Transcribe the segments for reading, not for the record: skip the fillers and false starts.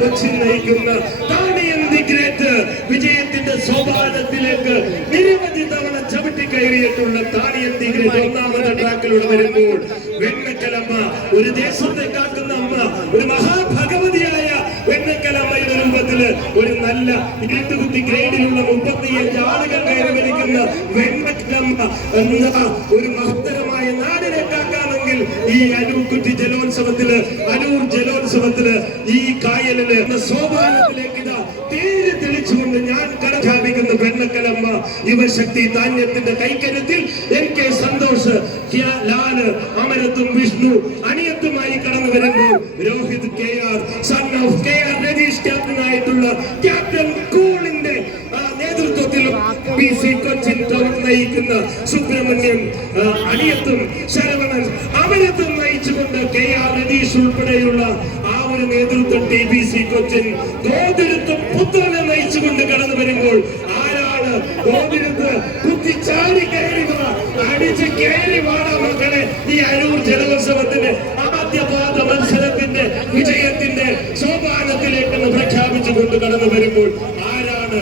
കൊച്ചിൻ നയിക്കുന്ന താണിയം the great വിജയത്തിന്റെ സോപാനത്തിലേക്ക് നിരവധി തവണ ചവിട്ടി കയറിയിട്ടുള്ള താണിയം ദി ഗ്രേറ്റ് ഒന്നാമത്തെ ട്രാക്കിലൂടെ വരുമ്പോൾ വെണ്ണക്കലമ്മ ഒരു ദേശത്തെ കാക്കുന്ന അമ്മ, ഒരു മഹാഭഗവതിയായ വെണ്ണക്കലമ്മയുടെ രൂപത്തില് ഒരു നല്ല ഇരുട്ടുകുത്തി ഗ്രേഡിലുള്ള 35 ആളുകൾ കയറി വലിക്കുന്ന വെണ്ണക്കലമ്മ എന്ന ഒരു മഹത്തരമായ നാടിനെ കാക്കാമെങ്കിൽ ഈ അനൂർകുറ്റി ജലോത്സവത്തില് അനൂർ ജലോത്സവത്തില് ഈ കായലില് സോപാനത്തിലേക്ക് ഇതാ തേര് തെളിച്ചുകൊണ്ട് ഞാൻ കടഖാപിക്കുന്ന വെണ്ണക്കലമ്മ യുവശക്തി ധാന്യത്തിന്റെ കൈക്കരുത്തിൽ എനിക്ക് സന്തോഷ് ലാല് അമരത്തും വിഷ്ണു അനിയത്തുമായി കടന്നു വരുമ്പോൾ Rohit KR son of KR Ratheesh ക്യാപ്റ്റനായിട്ടുള്ള ക്യാപ്റ്റൻ കൂളിന്റെ നേതൃത്വത്തിൽ PC കൊച്ചിൻ ടൗൺ നയിക്കുന്ന സുബ്രഹ്മണ്യൻ അനിയത്തും ശരവണൻ അമരത്തും നയിച്ചുകൊണ്ട് KR രതീഷ് ഉൾപ്പെടെയുള്ള ആ ഒരു നേതൃത്വം TBC കൊച്ചിൻ ഗോതിരത്ത് പുത്രനെ നയിച്ചുകൊണ്ട് കടന്നു വരുമ്പോൾ ആരാണ് ഗോതിരത്ത് കുത്തിച്ചാടി കയറി അടിച്ച് കയറി വാടാ മക്കളെ ഈ അനൂർ ജലോത്സവത്തിന്റെ ആദ്യപാദ മത്സരത്തിന്റെ വിജയത്തിന്റെ സോപാനത്തിലേക്ക് പ്രഖ്യാപിച്ചുകൊണ്ട് കടന്നു വരുമ്പോൾ ആരാണ്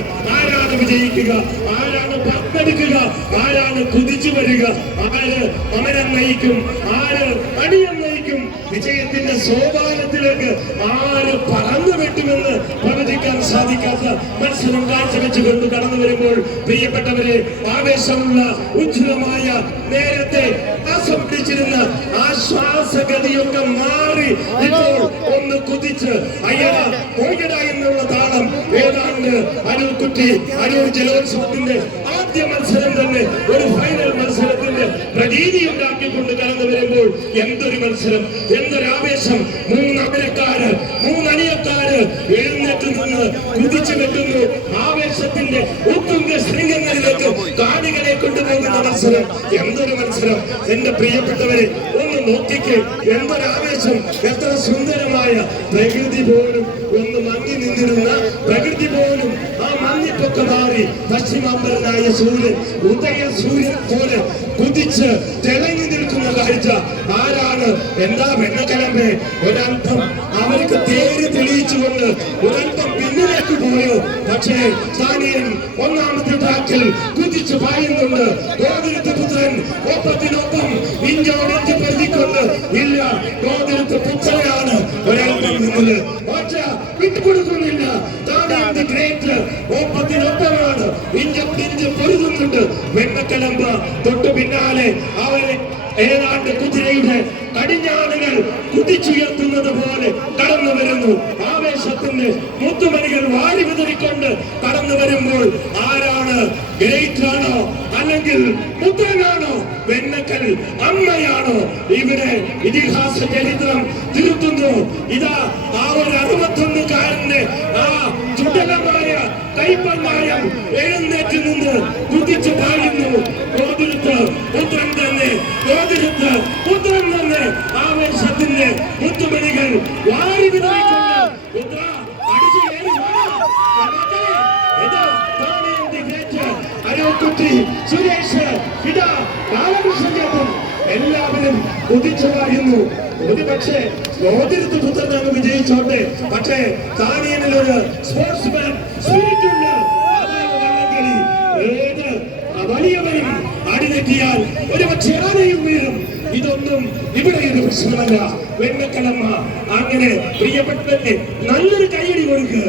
വിജയിക്കുക, ആരാണ് പങ്കെടുക്കുക, ആരാണ് കുതിച്ചു വരിക, ആര് അമരം നയിക്കും, ആര് അണിയം നയിക്കും, വിജയത്തിന്റെ സോപാനത്തിലേക്ക് ആര് പറന്നു വെട്ടുമെന്ന് പ്രവചിക്കാൻ സാധിക്കാത്ത മത്സരം കാഴ്ചവെച്ചുകൊണ്ട് കടന്നു വരുമ്പോൾ പ്രിയപ്പെട്ടവരെ ആവേശമുള്ള ഉജ്ജ്വലമായ നേരത്തെ ആസ്വദിച്ചിരുന്ന ആശ്വാസഗതിയൊക്കെ മാറി ഇപ്പോൾ ഒന്ന് കുതിച്ച് അയ്യട എന്നുള്ള താളം ഏതാണ്ട് അനൂർകുറ്റി അനൂർ ജലോത്സവത്തിന്റെ ആദ്യ മത്സരം തന്നെ ഒരു ഫൈനൽ മത്സരത്തിന്റെ പ്രതീതി ഉണ്ടാക്കിക്കൊണ്ട് കടന്നു വരുമ്പോൾ എന്തൊരു മത്സരം, എന്തൊരാവേശം. മൂന്നണിയക്കാര് എഴുന്നേറ്റ് നിന്ന് കുതിച്ചു വെട്ടുന്നു. ആവേശത്തിന്റെ ഉത്തുംഗ ശൃംഗങ്ങളിലേക്ക് കാണികളെ കൊണ്ടുപോകുന്ന മത്സരം. എന്തൊരു മത്സരം എന്റെ പ്രിയപ്പെട്ടവരെ, ഒന്ന് നോക്കിക്കേ, എന്തൊരാവേശം. എത്ര സുന്ദരമായ പ്രകൃതി പോലും ഒന്ന് മങ്ങി നിന്നിരുന്ന പ്രകൃതി പോലും ആ മഞ്ഞിപ്പൊക്കെ മാറി പശ്ചിമാമ്പരനായ സൂര്യൻ ഉദയ സൂര്യൻ പോലെ കുതിച്ച് തിളങ്ങി നിൽക്കുന്ന കാഴ്ച. ആരാണ്? എന്താ വെണ്ണക്കലമ്പേ, ഒരല്പം അവർക്ക് തേര് തെളിയിച്ചുകൊണ്ട് ഒരല്പം പിന്നിലേക്ക് പോയോ? പക്ഷേ സ്ഥാനീയൻ ഒന്നാമത്തെ ട്രാക്കിൽ കുതിച്ച് പായുന്നുണ്ട്. ഗോതിരത്ത് പുത്രൻ ഒപ്പത്തിനൊപ്പം ഇഞ്ചോടിഞ്ച് പെരുതിക്കൊണ്ട് ഇല്ല, ഗോതിരത്ത് പുത്രനാണ് ഒരല്പം നിന്നത്. പക്ഷേ വിട്ടുകൊടുക്കുന്നില്ല. താണിയം ദി ഗ്രേറ്റ് ഒപ്പത്തിനൊപ്പമാണ്, ഇഞ്ച് പൊരുതുന്നുണ്ട്. വെണ്ണക്കലമ്പ തൊട്ടു പിന്നാലെ അവരെ ഏതാണ്ട് കുതിരയുടെ കടിഞ്ഞാണുകൾ കുതിച്ചുയർത്തുന്നത് പോലെ കടന്നു വരുന്നു. ആവേശത്തിന്റെ മുത്തുമണികൾ വാരി വിതറിക്കൊണ്ട് കടന്നു വരുമ്പോൾ ആരാണ്? ഗ്രേറ്റ് ആണോ അല്ലെങ്കിൽ പുത്രനാണോ? വെണ്ണക്കൽ അമ്മയാണോ? ഇവിടെ ഇതിഹാസ ചരിത്രം തിരുത്തുന്നു. ഇതാ ആ ഒരു 61-കാരന്റെ ആ ചുടലമായ കൈപ്പന്നായം എഴുന്നേറ്റ് നിന്ന് കുതിച്ചു പാടുന്നു. ഗോതിരത്ത് പുത്രൻ തന്നെ, ഗോതിരത്ത് പുത്രൻ തന്നെ. ആവേശത്തിന്റെ മുത്തുമണികൾ വാരി വിതറിക്കൊണ്ട് അനൂർകുറ്റി, സുരേഷ്, ബാലകൃഷ്ണൻ എല്ലാവരും കുതിച്ചു പാടുന്നു. ഒരുപക്ഷെ ഗോതിരത്ത് പുത്രനാണ് വിജയിച്ചോട്ടെ, പക്ഷേ താണിയനിലൊരു സ്പോർട്സ്മാൻ സ്പിരിറ്റ് ഉണ്ട്. ഏത് വലിയവരും അടിതെറ്റിയാൽ ഒരുപക്ഷെ ആരെയും വീഴും. ഇതൊന്നും ഇവിടെ ഒരു പ്രശ്നമല്ല. വെണ്ണക്കലമ്മ അങ്ങനെ പ്രിയപ്പെട്ടവരെ നല്ലൊരു കൈയടി കൊടുക്കുക.